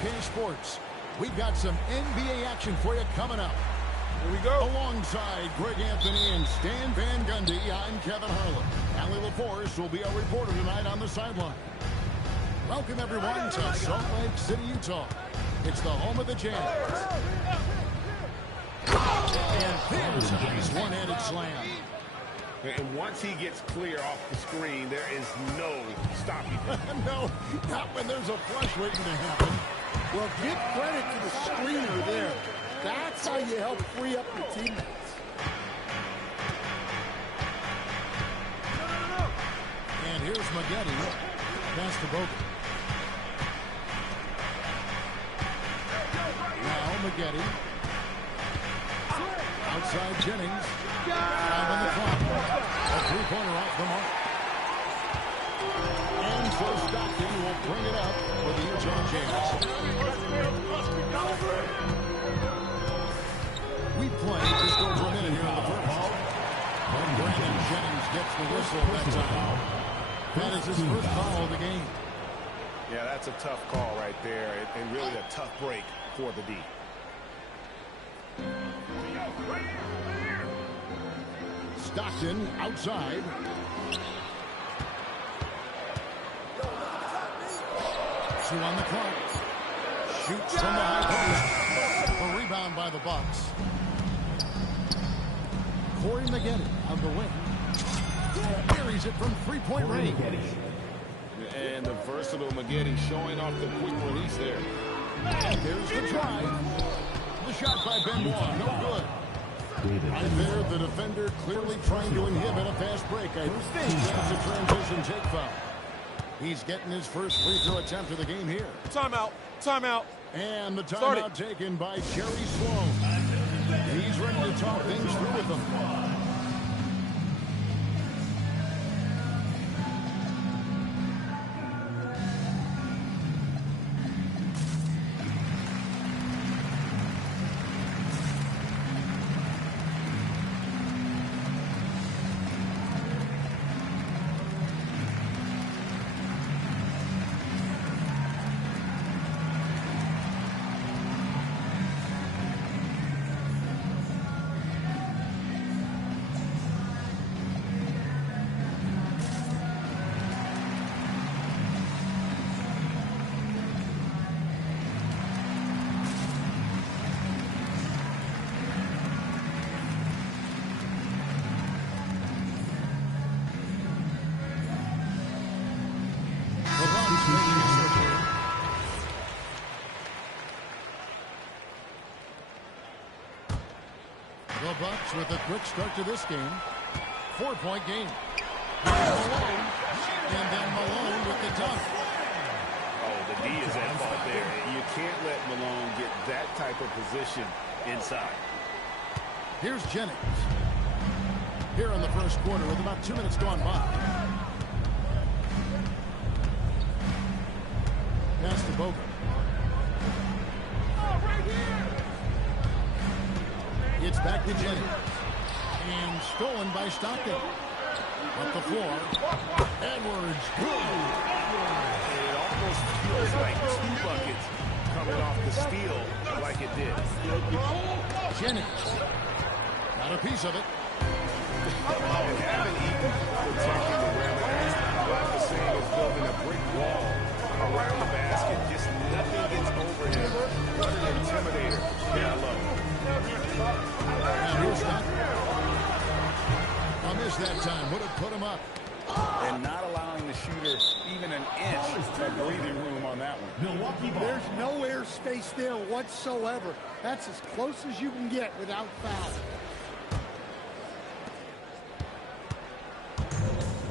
NBA2K Sports. We've got some NBA action for you coming up. Here we go. Alongside Greg Anthony and Stan Van Gundy, I'm Kevin Harlan. Allie LaForce will be our reporter tonight on the sideline. Welcome, everyone, to Salt Lake City, Utah. It's the home of the Jazz. And there's a nice one-handed slam. And once he gets clear off the screen, there is no stopping him. No, not when there's a flush waiting to happen. Well, give credit to the screener there. That's how you help free up your teammates. And here's Maggette. Pass to Bogut. Now Maggette. Outside Jennings. 5 on the clock. A three-pointer off the mark. And so Stockton will bring it up for the Utah Jazz. We played just over a minute here in the first. And Brandon Jennings gets the whistle that time. That is his first foul of the game. Yeah, that's a tough call right there, and really a tough break for the D. Stockton outside. Two on the clock. Shoots from the high post. A rebound by the Bucks. Corey Maggette on the wing. Carries it from three-point range. And the versatile Maggette showing off the quick release there. And there's the drive. The shot by Benoit, no good. Right there, the defender clearly trying to inhibit a fast break. I think that's a transition take foul. He's getting his first free throw attempt of the game here. Timeout. Timeout. And the timeout taken by Jerry Sloan. He's ready to talk things through with them. The Bucks with a quick start to this game. 4-point game. Malone, and then Malone with the dunk. Oh, the D is at fault there. You can't let Malone get that type of position inside. Here's Jennings. Here in the first quarter with about 2 minutes gone by. Pass to Bogut. It's back to Jennings. And stolen by Stockton. Up the floor. Edwards. Good. It almost feels like 2 buckets coming off the steal like it did. Jennings. Got a piece of it. And having equal protecting the rim, about the same as building a brick wall around the basket. Just nothing gets over him. What an intimidator. Yeah, I love it. Now here's Stockton. On this that time, would have put him up. And not allowing the shooter even an inch of breathing room on that one. There's no air space there whatsoever. That's as close as you can get without foul.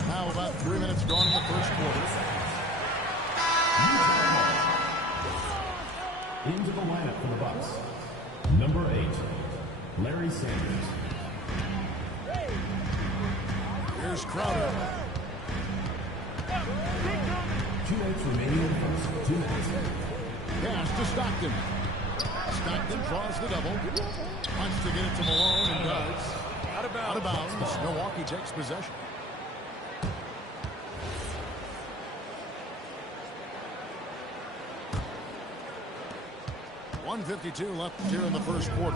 Now about 3 minutes gone in the first quarter. Into the lineup for the Bucks. Number 8, Larry Sanders. Here's Crowder. 2 minutes remaining in the first. 2 minutes. Pass to Stockton. Stockton draws the double. Wants to get it to Malone and does. Out of bounds. Milwaukee takes possession. 1:52 left here in the first quarter.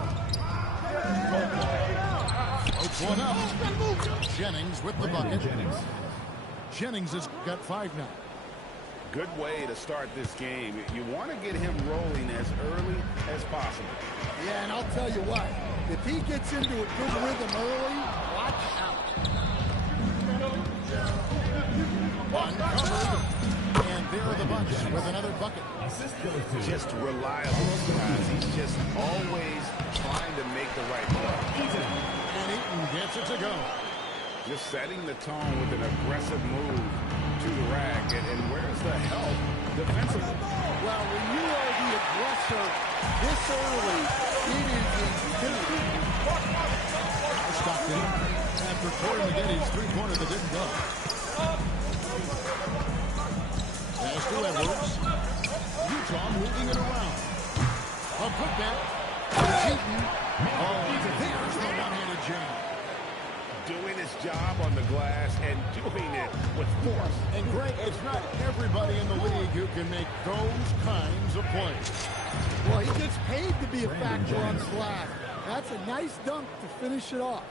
Floats one up. Jennings with the bucket. Jennings has got 5 now. Good way to start this game. You want to get him rolling as early as possible. Yeah, and I'll tell you what. If he gets into a good rhythm early, watch out. Uncovered. And there are the Bucks with another bucket. Just reliable, guys. He's just always trying to make the right play. And Eaton gets it to go. Just setting the tone with an aggressive move to the rack. And where's the help defensively? Well, when you are the aggressor this early, it is intimidating. Stockton after Corey Maggetti's three-pointer that didn't go. Pass to Edwards. Utah moving it around. A putback. Eaton. Oh, there's the one-handed jam. Doing his job on the glass and doing it with force. And Greg, it's not everybody in the league who can make those kinds of plays. Well, he gets paid to be a factor on the glass. That's a nice dunk to finish it off.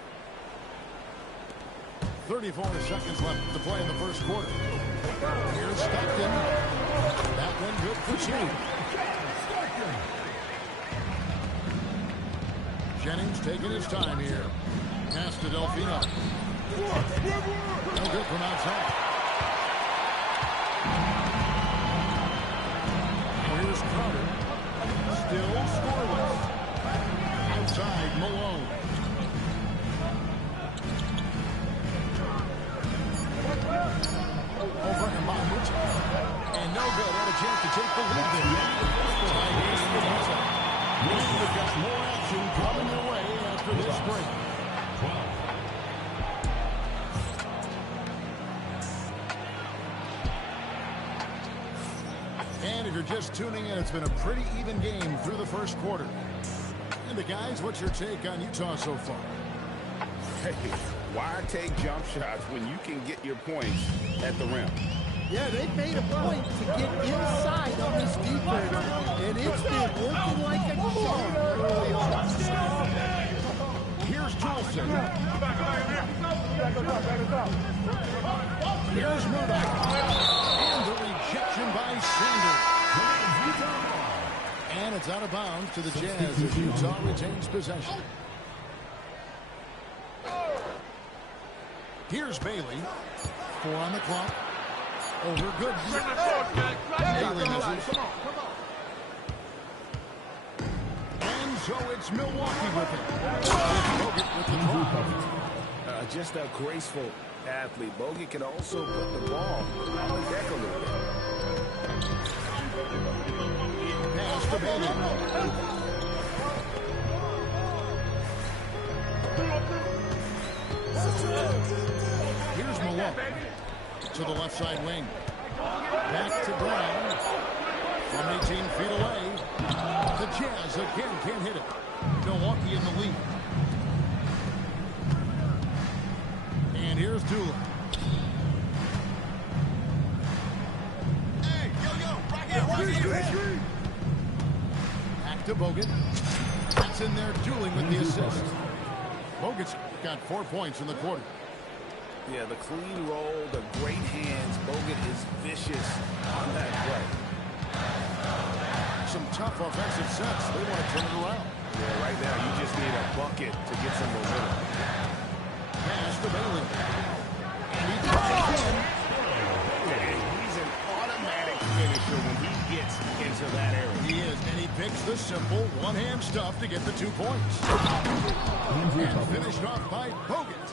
34 seconds left to play in the first quarter. Here's Stockton. That one good for two. Jennings taking his time here. Pass to Delfino. No good from outside. Now here's Crowder. Still scoreless. Outside, Malone. Over and by Mucha. And no good. Had a chance to take the lead there. Tied in the Mucha. We've got more action coming your way after this break. And if you're just tuning in, it's been a pretty even game through the first quarter. And the guys, what's your take on Utah so far? Hey, why take jump shots when you can get your points at the rim? Yeah, they made a point to get inside on this defense, and it's been working like a charm early on. Here's Charleston. Here's Murdoch. And the rejection by Sanders. And it's out of bounds to the Jazz as Utah retains possession. Here's Bailey. 4 on the clock. Over good. Bailey misses. And so it's Milwaukee with it. Bogut with the draw. Just a graceful athlete. Bogut can also put the ball on the deck a little bit. Pass to Bailey. Here's Malone to the left side wing. Back to Brown. From 18 feet away. The Jazz again can't hit it. Milwaukee in the lead. And here's Dula. Hey, right here. Back to Bogut. That's in there dueling with the assist. Bogut's got 4 points in the quarter. Yeah, the clean roll, the great hands. Bogut is vicious on that play. Some tough offensive sets. They want to turn it around. Yeah, right now you just need a bucket to get some momentum. Pass to Bailey. And he puts it in. He's an automatic finisher when he gets into that area. He is, and he picks the simple one-hand stuff to get the 2 points. And finished off by Bogut.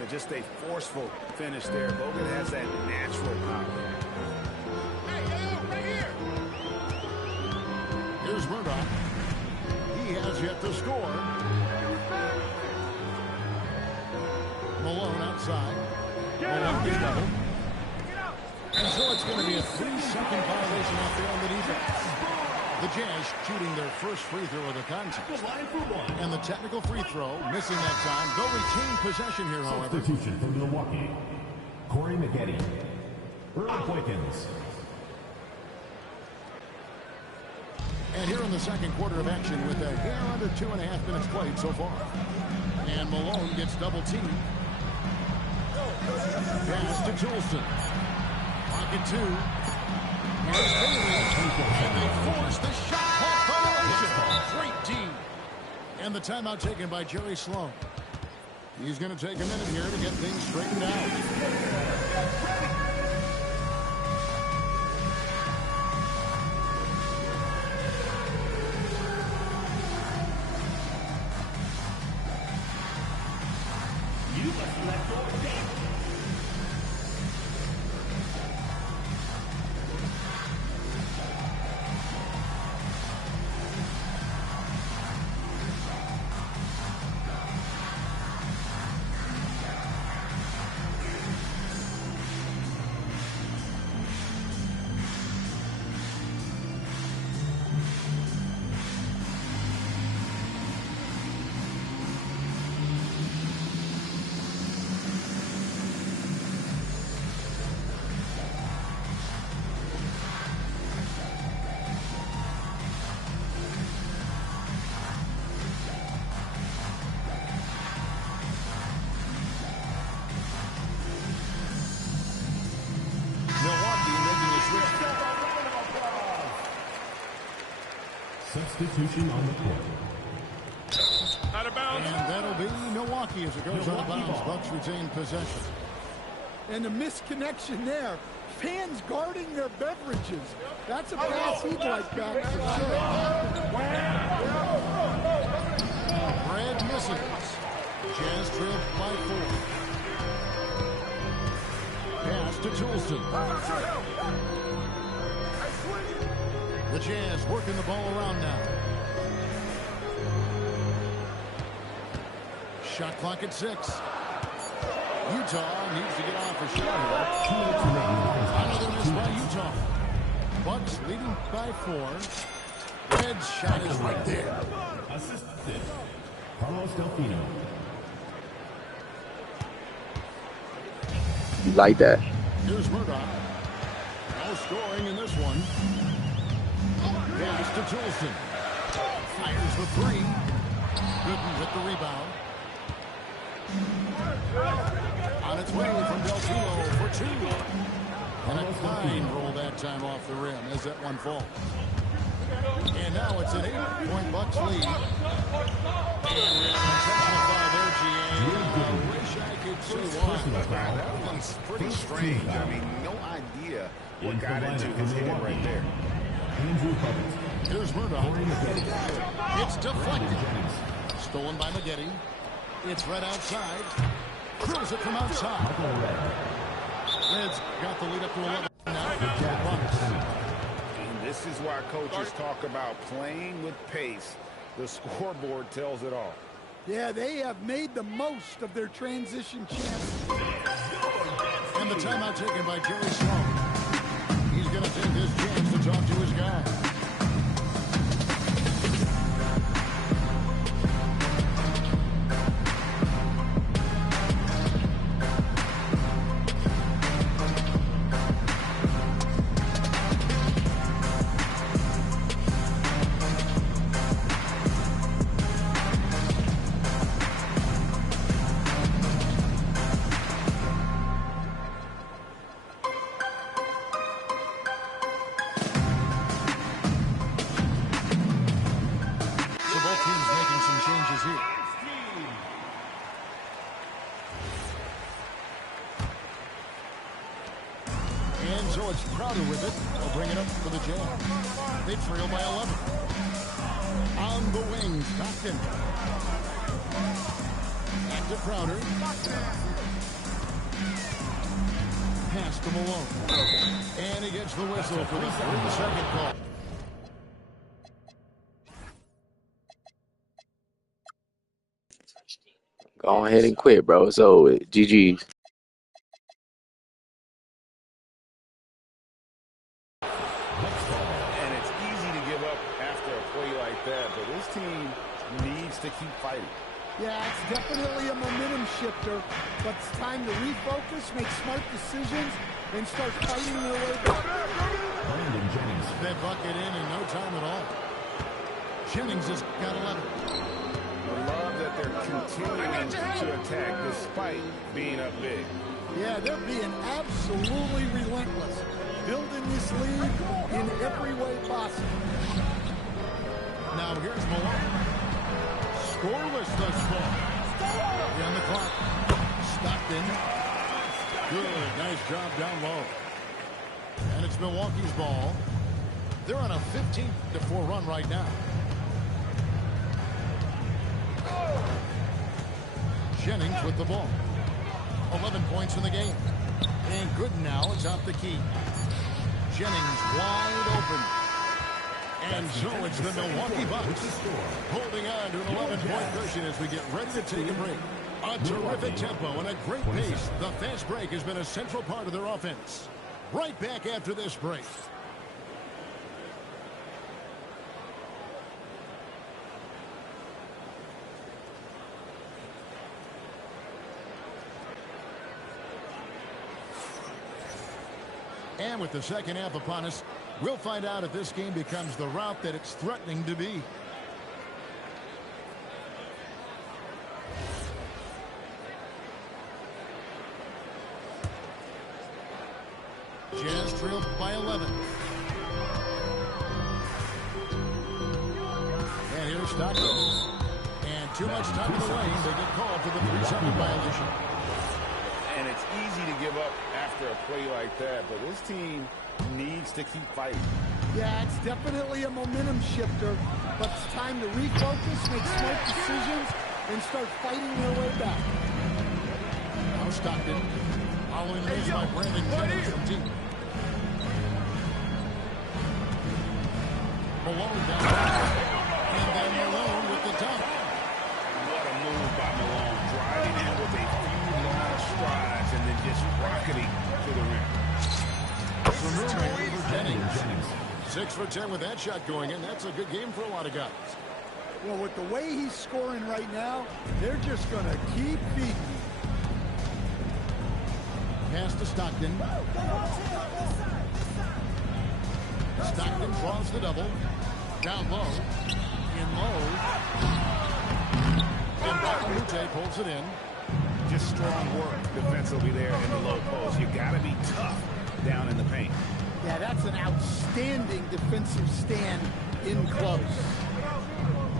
Yeah, just a forceful finish there. Bogut has that natural power. Right here. Here's Murdoch. He has yet to score. Malone outside. Malone is double. And so it's going to be a 3-second violation out there on the defense. The Jazz shooting their first free throw of the contest. And the technical free throw, missing that time. They'll retain possession here, however. Substitution from Milwaukee. Corey Maggetti. Earl Boykins. And here in the second quarter of action with a hair under 2.5 minutes played so far. And Malone gets double teamed. Pass to Toulson. Pocket two. Here's Bailey. And they force the shot clock violation. Great D. And the timeout taken by Jerry Sloan. He's going to take a minute here to get things straightened out. Substitution on the court. Out of bounds. And that'll be Milwaukee as it goes out of bounds. Bucks retain possession. And a misconnection there. Fans guarding their beverages. That's a pass he'd like back for sure. Brad misses. Jazz trail by 4. Pass to Toulson. The Jazz working the ball around now. Shot clock at 6. Utah needs to get off a shot here. Another miss by Utah. Bucks leading by 4. Red's shot is right there. Assisted. Carlos Delfino. You like that? Here's Murdoch. No scoring in this one. Pass to Toulson. Fires the 3. Gooden with the rebound. On its way from Delfino for 2. And a fine roll that time off the rim as that one falls. And now it's an 8-point Bucks lead. And we have an intentional foul there, GA. I wish I could see why. That one's pretty strange. I mean, no idea what got into his head right there. Here's Murdoch. It's deflected. Stolen by Maggette. It's right outside. Throws it from outside. Reds got the lead up to 11. Now the Bucks. And this is why coaches talk about playing with pace. The scoreboard tells it all. Yeah, they have made the most of their transition chance. And the timeout taken by Jerry Sloan. He's going to take this chance to talk to his guy. And so it's Crowder with it. They'll bring it up for the Jazz. They trail by 11. On the wings, Stockton. Back to Crowder. Pass to Malone. And he gets the whistle for the 3-second call. Go ahead and quit, bro. It's over. GG's. And it's easy to give up after a play like that, but this team needs to keep fighting. Yeah, it's definitely a momentum shifter, but it's time to refocus, make smart decisions, and start fighting their way back. Jennings. That bucket in no time at all. Jennings has got 11. I love that they're continuing to attack despite being up big. Yeah, they're being absolutely relentless, building this lead in every way possible. Now here's Malone. Scoreless thus far. On the clock. Stockton. Good. Nice job down low. And it's Milwaukee's ball. They're on a 15-4 run right now. Jennings with the ball. 11 points in the game. And good now. It's off the key. Jennings wide open. And so it's the Milwaukee Bucks holding on to an 11-point cushion as we get ready to take a break. A terrific tempo and a great pace. The fast break has been a central part of their offense. Right back after this break. And with the second half upon us, we'll find out if this game becomes the rout that it's threatening to be. Jazz trailed by 11. And here's Stockton. And too much time in the lane. They get called for the 3-second violation. And it's easy to give up after a play like that, but this team needs to keep fighting. Yeah, it's definitely a momentum shifter, but it's time to refocus, make smart decisions, and start fighting their way back. Now Stockton. Following this by Brandon Jennings from deep. Malone down. And then Malone with the dunk. What a move by Malone, driving in with a few long strides and then just rocketing to the rim. For Jennings. 6 for 10 with that shot going in. That's a good game for a lot of guys. Well, with the way he's scoring right now, they're just going to keep feeding. Pass to Stockton. Stockton draws the double. Down low. In low. And Bakamute pulls it in. Just strong work defensively there in the low post. You got to be tough down in the paint. Yeah, that's an outstanding defensive stand in close.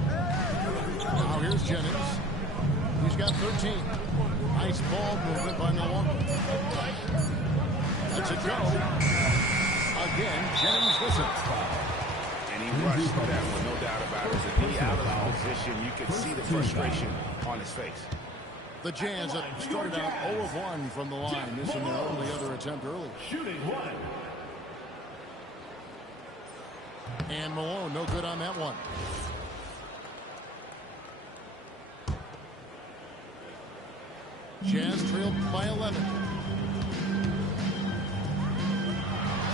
Now here's Jennings. He's got 13. Nice ball movement by Milwaukee. Let's it go. Again, Jennings listens. And he rushed for that one, no doubt about it. As he out of position, you could see the frustration on his face. The Jazz have started out 0 of 1 from the line, missing their only other attempt early. Shooting one. And Malone, no good on that one. Jazz trailed by 11.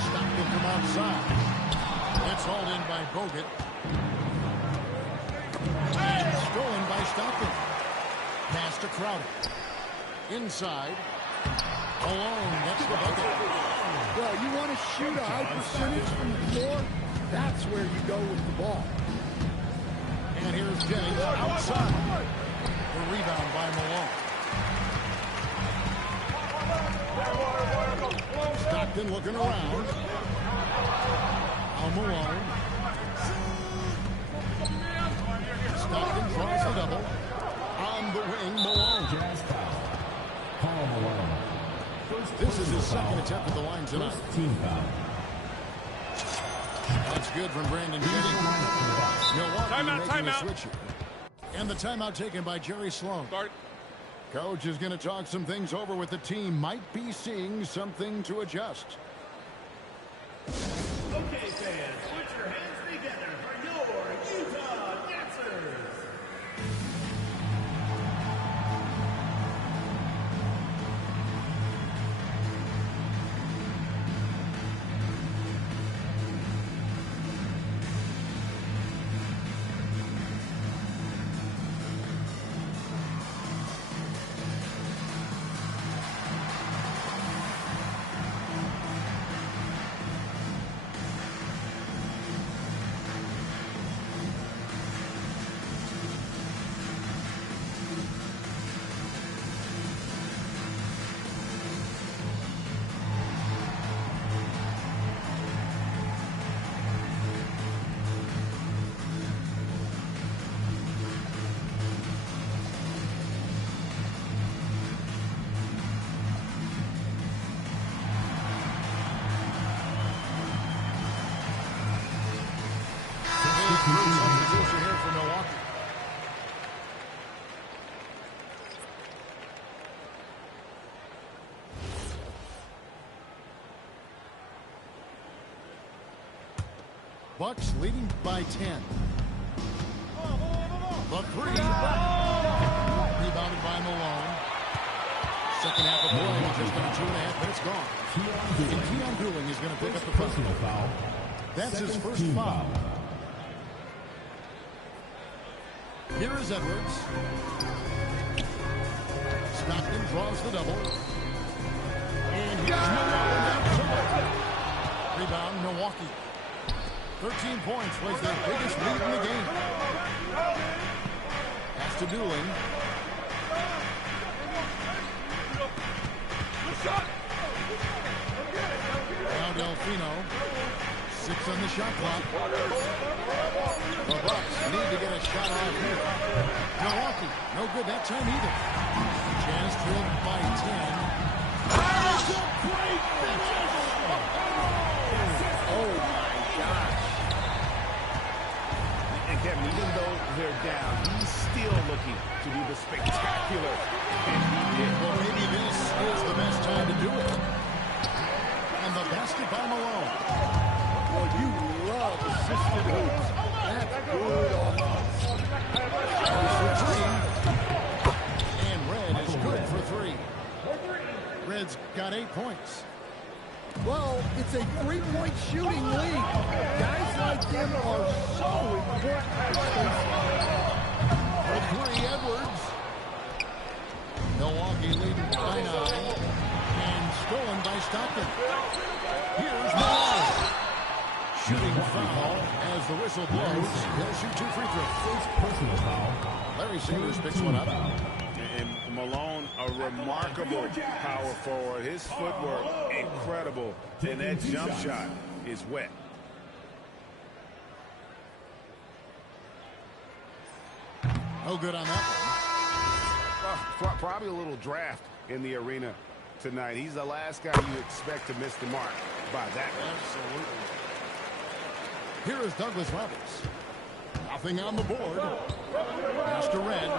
Stockton from outside. That's hauled in by Bogut. And stolen by Stockton. Pass to Crowder. Inside. Malone gets the bucket. Well, you want to shoot a high percentage from the floor? That's where you go with the ball. And here's Jennings outside. The rebound by Malone. Stockton looking around. Now Malone. Stockton draws the double. On the wing, Malone. Jazz foul. Paul Malone. This is his second attempt at the line tonight. Team foul. That's good from Brandon Jennings. Milwaukee making a switch here. And the timeout taken by Jerry Sloan. Coach is going to talk some things over with the team. Might be seeing something to adjust. Okay, fans, put your hands together for your Utah Dancers. Good substitution here for Milwaukee. Bucks leading by 10. The three. Rebounded by Malone. Second half of play. Just under 2.5 minutes gone. And Keon Dooling is going to pick up the personal foul. That's his first foul. Here is Edwards. Stockton draws the double. And here's Malone. Rebound, Milwaukee. 13 points was their biggest lead in the game. Pass to Dooling. Now Delfino. 6 on the shot clock. The Bucks need to get a shot off here. Milwaukee, no good that time either. Jazz trailed by 10. That's a great finish! Oh my gosh. And Kevin, even though they're down, he's still looking to do the spectacular. And he did. Well, maybe this is the best time to do it. And the basket by Malone. Well, you love assisted hoops. That's good offense. For three. And Red is good for 3. Red's got 8 points. Well, it's a three-point shooting lead. Guys like him are so important. For 3, Edwards. Milwaukee leading by 9. And stolen by Stockton. Here's Malone. Shooting foul as the whistle blows. He'll shoot 2 free throws. First personal foul. Larry Sanders picks one up. And Malone, a remarkable power forward. His footwork, incredible. And that jump shot is wet. No good on that one. Probably a little draft in the arena tonight. He's the last guy you expect to miss the mark by that one. Absolutely. Here is Douglas Roberts. Nothing on the board. Pass to Red.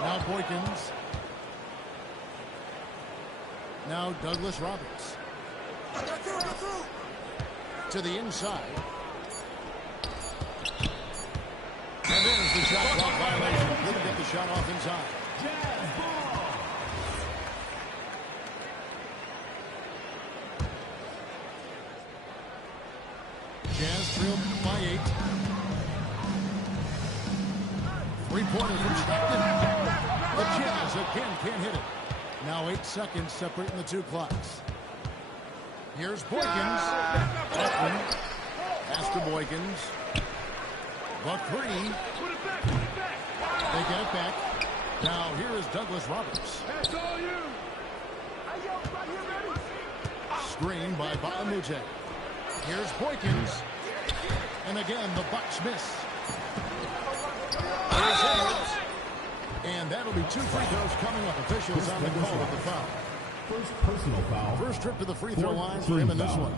Now Boykins. Now Douglas Roberts. To the inside. And there's the shot clock violation. Couldn't get the shot off inside. Jazz trailed by 8. Three-pointer from Stockton. The Jazz again can't hit it. Now 8 seconds separating the 2 clocks. Here's Boykins. Hoffman. Pass to Boykins. Buck 3. They get it back. Now here is Douglas Roberts. Screen by Batamute. Here's Boykins. And again, the Bucks miss. Here's Edwards. And that'll be 2 free throws coming up. Officials on the call with the foul. First personal foul. First trip to the free throw line for him in this one.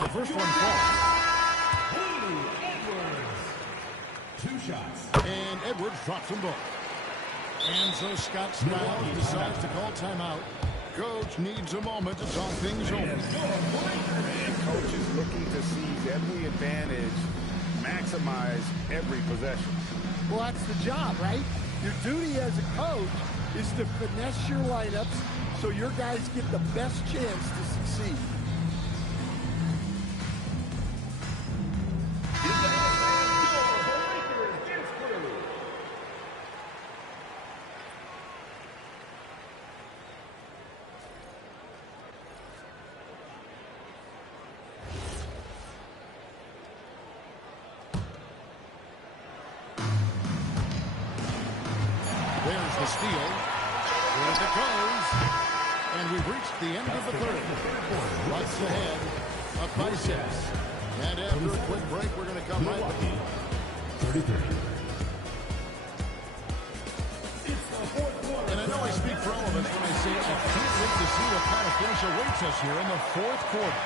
The first one falls. 2 shots. And Edwards drops them both. And so Scott Skiles decides to call timeout. Coach needs a moment to talk things over. And coach is looking to seize every advantage, maximize every possession. Well, that's the job, right? Your duty as a coach is to finesse your lineups so your guys get the best chance to succeed. There's the steal. Here it goes. And we've reached the end of the third. Bucks ahead. Up by 6. And after a quick break, we're going to come right back. 33. And I know I speak for all of us when I say I can't wait to see what kind of finish awaits us here in the fourth quarter.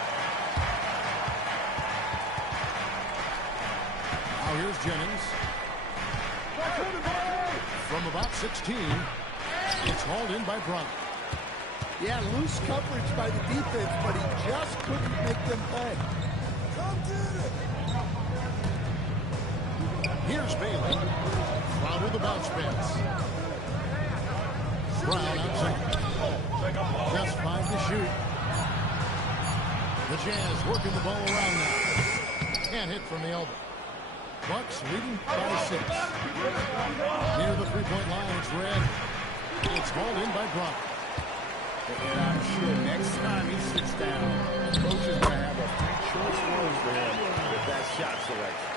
Now here's Jennings. From about 16, it's hauled in by Brown. Yeah, loose coverage by the defense, but he just couldn't make them pay. Here's Bailey. Crowder the bounce pass. Brown outside. Just 5 to shoot. The Jazz working the ball around now. Can't hit from the elbow. Bucks leading by 6. Near the three-point line, it's red. It's hauled in by Brown. And I'm sure next time he sits down, coach is going to have a few choice words for him with that shot selection.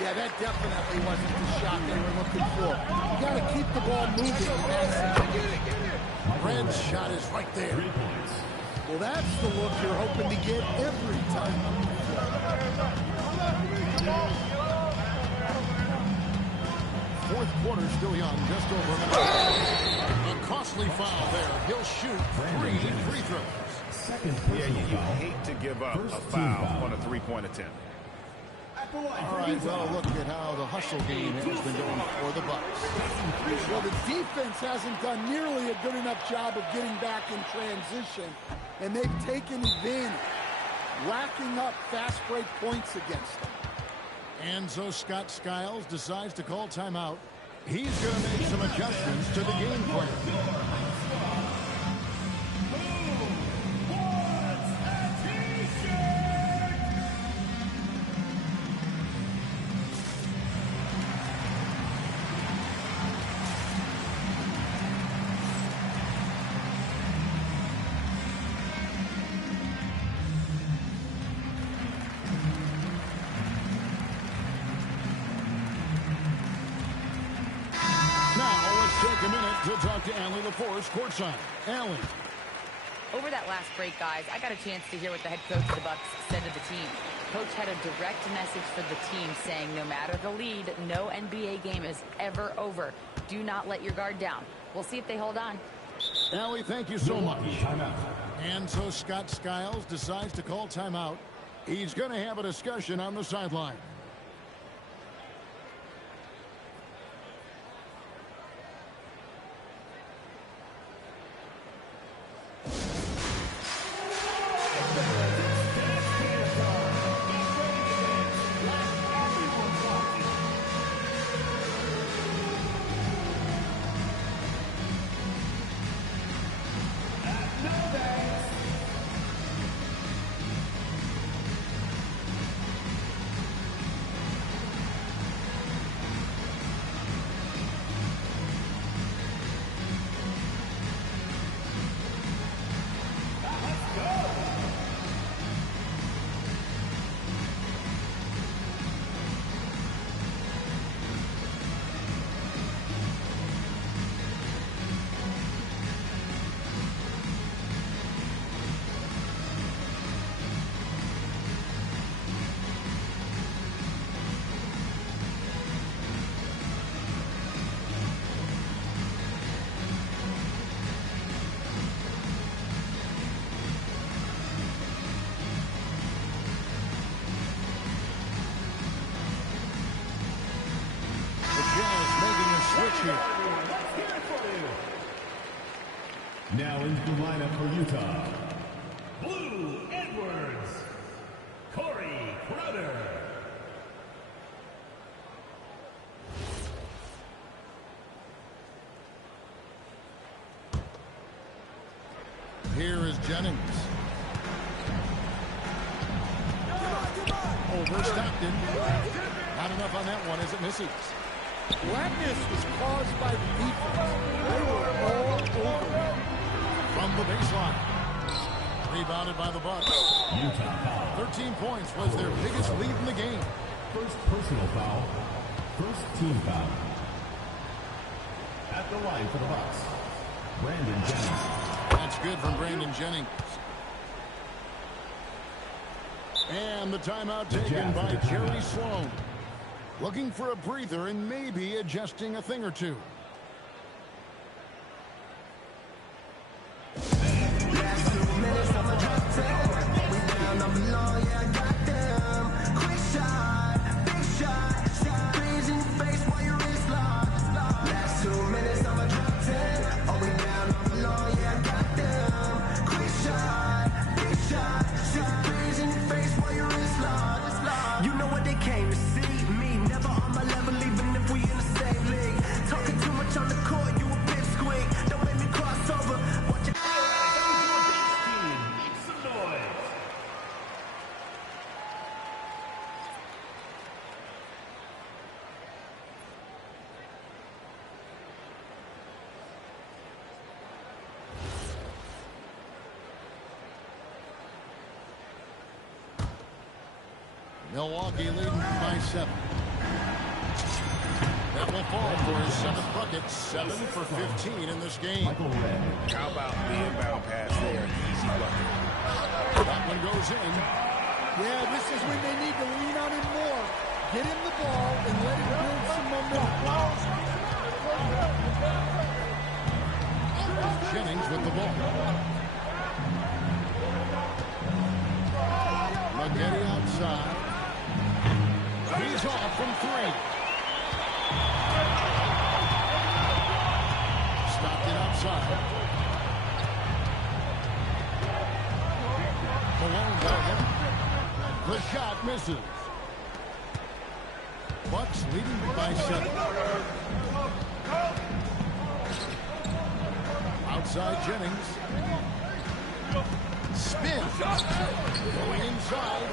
Yeah, that definitely wasn't the shot they were looking for. You got to keep the ball moving in that situation. Red's shot is right there. 3 points. Well, that's the look you're hoping to get every time. Fourth quarter still young, just over a minute. A costly foul there. He'll shoot 3 free throws. Second Yeah, personal you foul. hate to give up First a team foul foul. on a three-point attempt. All right, well, look at how the hustle game has been going for the Bucks. Well, the defense hasn't done nearly a good enough job of getting back in transition, and they've taken advantage, racking up fast break points against them. And so Scott Skiles decides to call timeout. He's going to make some adjustments to the game plan. Take a minute to talk to Allie LaForce courtside. Allie. Over that last break, guys, I got a chance to hear what the head coach of the Bucks said to the team. Coach had a direct message for the team saying no matter the lead, no NBA game is ever over. Do not let your guard down. We'll see if they hold on. Allie, thank you so much. Timeout. And so Scott Skiles decides to call timeout. He's going to have a discussion on the sideline. Here. Now into the lineup for Utah. Blue Edwards, Corey Crowder. Here is Jennings. Over Stockton. Not enough on that one as it misses. Flatness was caused by the defense. They were all over him. From the baseline. Rebounded by the Bucks. Utah foul. 13 points was their biggest lead in the game. First personal foul. First team foul. At the line for the Bucks, Brandon Jennings. That's good from Brandon Jennings. And the timeout taken by Jerry Sloan. Looking for a breather and maybe adjusting a thing or two. Milwaukee leading by 7. That will fall for his 7th bucket. 7 for 15 in this game. How about the inbound pass there? Easy bucket. That one goes in. Yeah, this is when they need to lean on him more. Get him the ball and let him build some momentum. Jennings with the ball. Maggette outside. He's off from 3. Stockton outside. Malone got him. The shot misses. Bucks leading by 7. Outside Jennings. Spin. Going inside.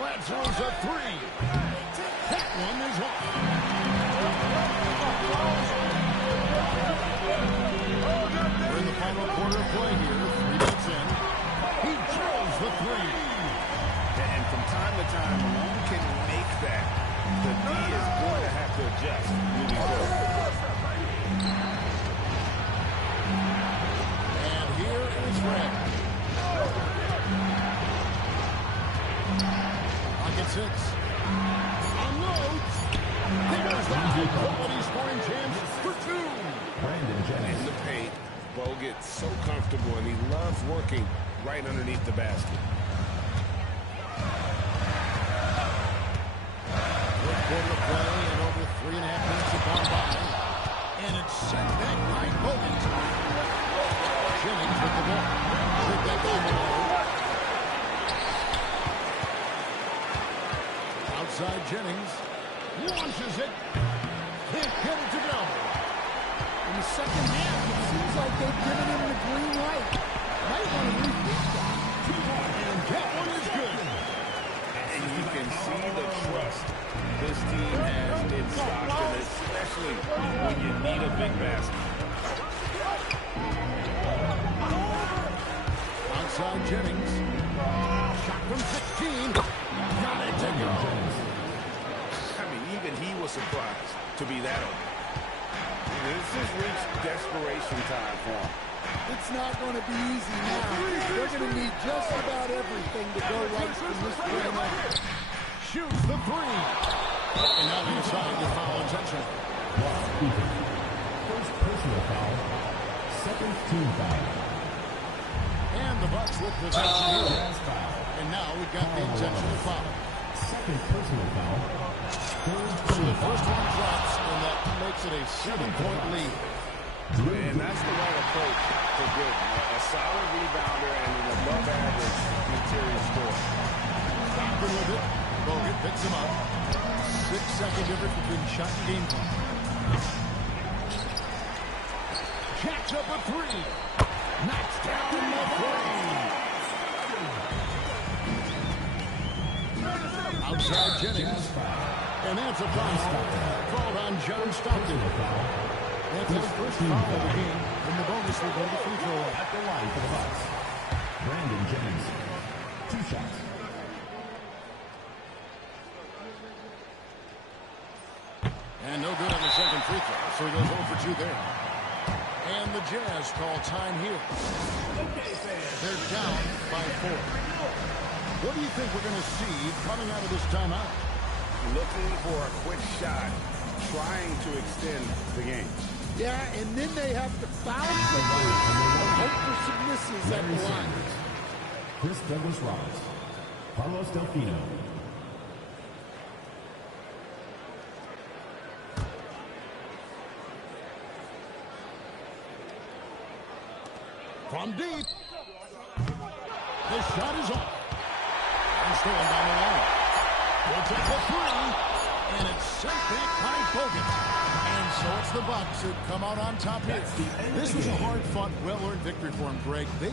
Lazarus a 3. That one is off. We're in the final quarter of play here. 3 minutes in. He drills the 3. And from time to time, Malone can make that. The D is going to have to adjust moving forward. And here is Red. Pocket 6. Unloads. There's the high-quality scoring chance for 2. In the paint, Bogut so comfortable, and he loves working right underneath the basket. Fourth quarter of play, and over 3.5 minutes have gone by. And it's sent back by Bogut. Jennings with the ball. With that down below. Outside Jennings. Launches it. Can't get it to go. In the second half, it seems like they've given him the green light. Might want to rethink that. And that one is good. And you can see the trust this team has in Stockton, especially when you need a big basket. Outside Jennings. Shot from 16. Got it to go. I mean, even he was surprised to be that open. This has reached desperation time for him. It's not going to be easy now. They're going to need just about everything to go right from this point on. Shoots the 3. And now they decide to foul intentional. First personal foul. Second team foul. And the Bucks with possession here. And now we've got the intentional foul. Second personal foul. So the first one drops, and that makes it a 7-point lead. And that's the right approach to good. A solid rebounder and an above-average interior scorer. Stockton with it. Bogut picks him up. 6-second difference between shot and game clock. Jacks up a 3. Knocks down the 3. Outside Jennings. And that's a foul called on John Stockton. That's his first foul of the game. And the bonus will go to free throw line. At the line for the Bucks. Brandon Jennings. 2 shots. And no good on the second free throw. So he goes 0 for 2 there. And the Jazz call time here. They're down by 4. What do you think we're going to see coming out of this timeout? Looking for a quick shot, trying to extend the game. Yeah, and then they have to foul quickly and hope for some misses at the line. Chris Douglas-Roberts. Carlos Delfino. From deep. The shot is off. And stolen by Malone. Will take the 3. And it's sent back by Bogut. And so it's the Bucks who come out on top here. This was a hard-fought, well-earned victory for them, Greg. They